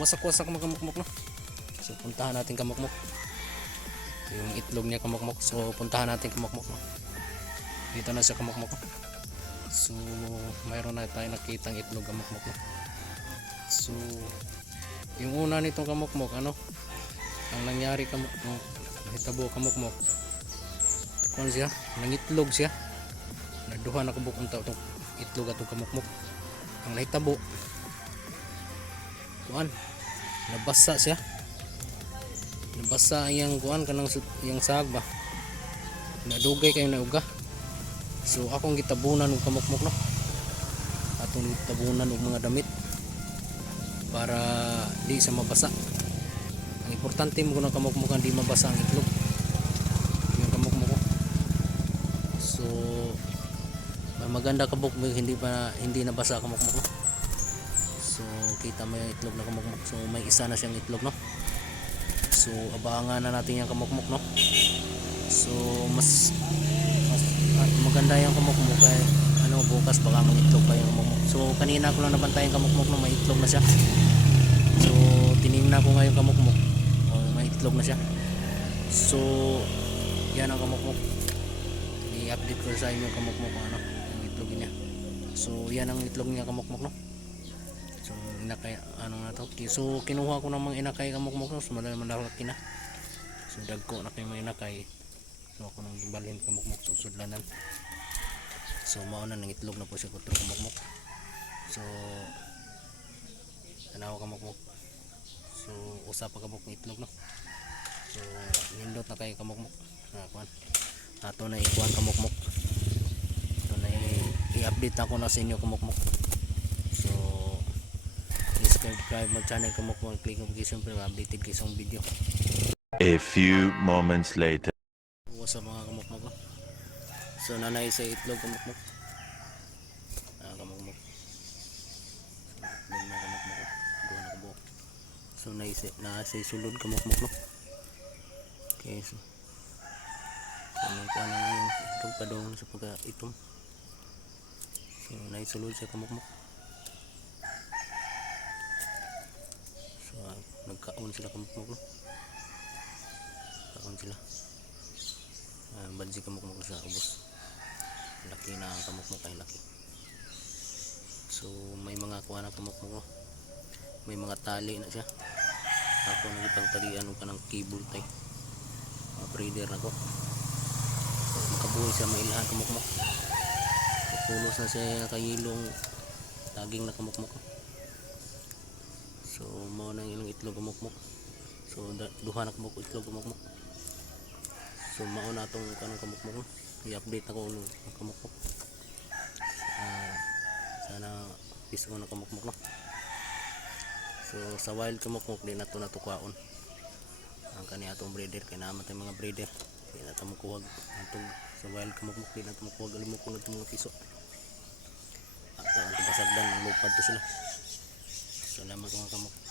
wasak-wasak mga kamukmok no. So puntahan natin kamukmok. Yung itlog niya kamukmok. So puntahan natin kamukmok no. Dito na siya kamukmok. So mayroon na tayo nakitang itlog kamukmok no. So yung una nitong kamukmok ano, ang nangyari kamukmok, hitabo kamukmok. Kung siya, nangitlog siya. Naduha na kabuk unta itong itlog atong kamukmok. Ang nahitabo, kuan, nabasa siya. Nabasa yang kuan kanang yang sag ba. Nadugay kayo na uga. So akong gitabunan ng kamukmok no. Atong gitabunan ng mga damit para di sa mabasa. Ang importante mo ng kamukmok di mabasa ang itlog. Yung kamukmok. So maganda kabuk hindi nabasa kamukmok no. So kita mo yung itlog na kamukmok. So may isa na siyang itlog no. So abangan na natin yung kamukmok no. So mas maganda yung kamukmok kay ano bukas baka mag-itlog pa yung kamukmok. So kanina ko lang nabantayan kamukmok no, may itlog na siya. So tiningnan ko ngayon kamukmok. Oh, may itlog na siya. So yan ang kamukmok. I-update ko sa inyo kamukmok ano, ang itlog niya. So yan ang itlog niya kamukmok no. So inakay ano na to. So kinuha ko namang inakay kamukmok no, so malaki na. So dagko na kay may inakay. So ako nang gibalhin kamukmok susudlanan. So mao na nang itlog na po siya kutro kamukmok. So tanaw kamukmok. So usa pa kabuk ng itlog no. So nindot na kay kamukmok. Kuan. Ato na ikuan kamukmok. So na i-update ako na sa inyo kamukmok. So subscribe mo channel kamukmok, click notification para updated kayo sa video. A few moments later. Sa mga kamukmok ko. So nanay sa itlog kamukmok. Kamukmok. So itlog na kamukmok. Duha na kabuok. So nasa sulod kamukmok no. Okay so. Ano pa na yung itlog pa doon sa pagka-itom. So naisulod siya kamukmok. So nagkaon sila kamukmok no. Kaon sila. Bansi kamukmok sa ubos. Laki na kamukmok ay laki. So may mga kuha na kamukmok. May mga tali na siya. Ako nagipagtalian ko ng cable tie. Breeder na ko. Makabuhay siya mailahan kamukmok. Pulos na siya kayilong taging na kamukmok. So mao na ilang itlog kamukmok. So duha na kamukmok itlog kamukmok. So mauna itong kanong kamukmok. I-update ako ng kamukmok. Sana piso ko ng kamukmok no. So sa wild kamukmok di na ito natukwaon. Ang kani atong breeder kaya naman tayong mga breeder. Di na ito makuwag. Sa wild kamukmok di na ito makuwag. Alam mo kung ito mga piso. At ang tibasagdan lupad to sila. Salamat mga kamukmok.